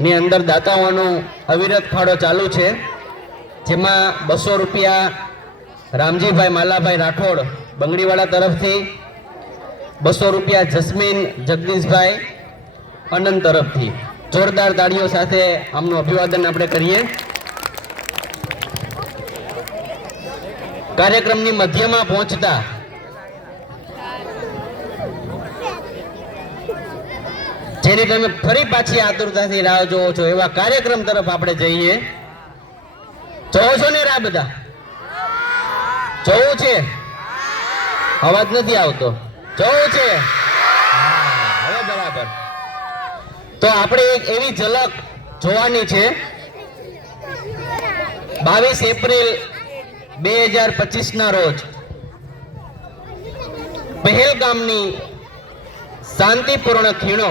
ની અંદર દાતાઓનો અવિરત ફાળો ચાલુ છે, જેમાં 200 રૂપિયા રામજીભાઈ માલાભાઈ રાઠોડ બંગડીવાડા તરફથી, 200 રૂપિયા જસ્મીન જગદીશભાઈ અનંત તરફથી. જોરદાર તાળીઓ સાથે આમનું અભિવાદન આપણે કરીએ. કાર્યક્રમની મધ્યમાં પહોંચતા જેની તમે ફરી પાછી આતુરતાથી રાહ જોવો છો એવા કાર્યક્રમ તરફ આપણે જઈએ. જોવો છો ને રા બધા? જોવું છે? અવાજ નથી આવતો. જોવું છે? હવે બરાબર. તો આપણે એક એવી ઝલક જોવાની છે. 22 એપ્રિલ 2025 ના રોજ પહેલગામની શાંતિપૂર્ણ ખીણો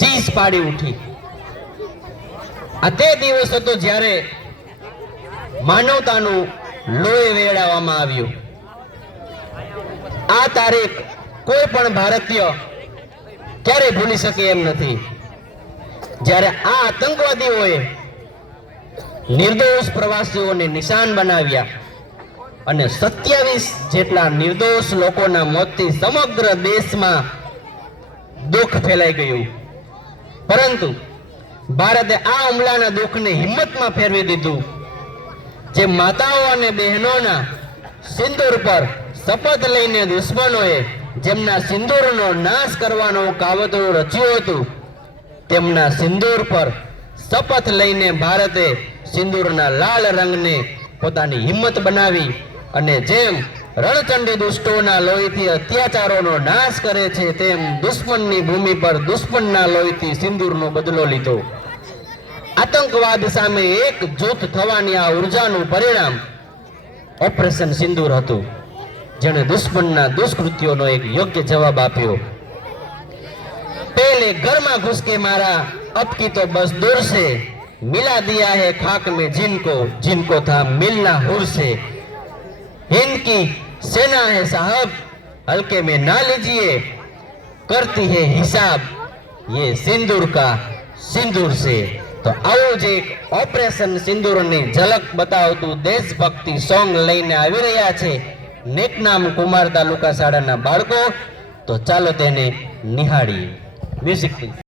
ચીસ પાડી ઉઠી. આ તે દિવસ હતો જ્યારે માનવતાનું લોહી વેડાવવામાં આવ્યું. આ તારીખ કોઈ પણ ભારતીય ક્યારે ભૂલી શકે એમ નથી, જ્યારે આ આતંકવાદીઓએ નિર્દોષ પ્રવાસીઓને નિશાન બનાવ્યા અને 27 જેટલા નિર્દોષ લોકોના મોતથી સમગ્ર દેશમાં દુઃખ ફેલાઈ ગયું. પરંતુ ભારતે આ હુમલાના દુઃખને હિંમતમાં ફેરવી દીધું. જે માતાઓ અને બહેનોના સિંદૂર પર શપથ લઈને દુશ્મનોએ જેમના સિંદૂરનો નાશ કરવાનો કાવતરું રચ્યું હતું, તેમના સિંદૂર પર શપથ લઈને ભારતે સિંદૂરના લાલ રંગને પોતાની હિંમત બનાવી અને જેમ રણચંડી દુષ્ટોના લોહીથી અત્યાચારોનો નાશ કરે છે, તેમ દુશ્મનની ભૂમિ પર દુશ્મનના લોહીથી સિંદૂરનો બદલો લીધો. આતંકવાદ સામે એકજૂથ થવાની આ ઉર્જાનું પરિણામ ઓપરેશન સિંદૂર હતું, જેણે દુશ્મનના દુષ્કૃત્યોનો એક યોગ્ય જવાબ આપ્યો. पहले घर में घुस के मारा, अब की तो बस दूर से मिला दिया है खाक में जिनको जिनको था मिलना हुर से. हिंद की सेना है साहब, हल्के में ना लीजिए, करती है हिसाब ये सिंदूर का सिंदूर से. तो આવું જ એક ઓપરેશન સિંદૂરની ઝલક બતાવતું દેશભક્તિ સોંગ લઈને આવી રહ્યા છે નેકનામ કુમાર તાલુકા શાળાના બાળકો. તો ચાલો તેને નિહાળીએ. મ્યુઝિક.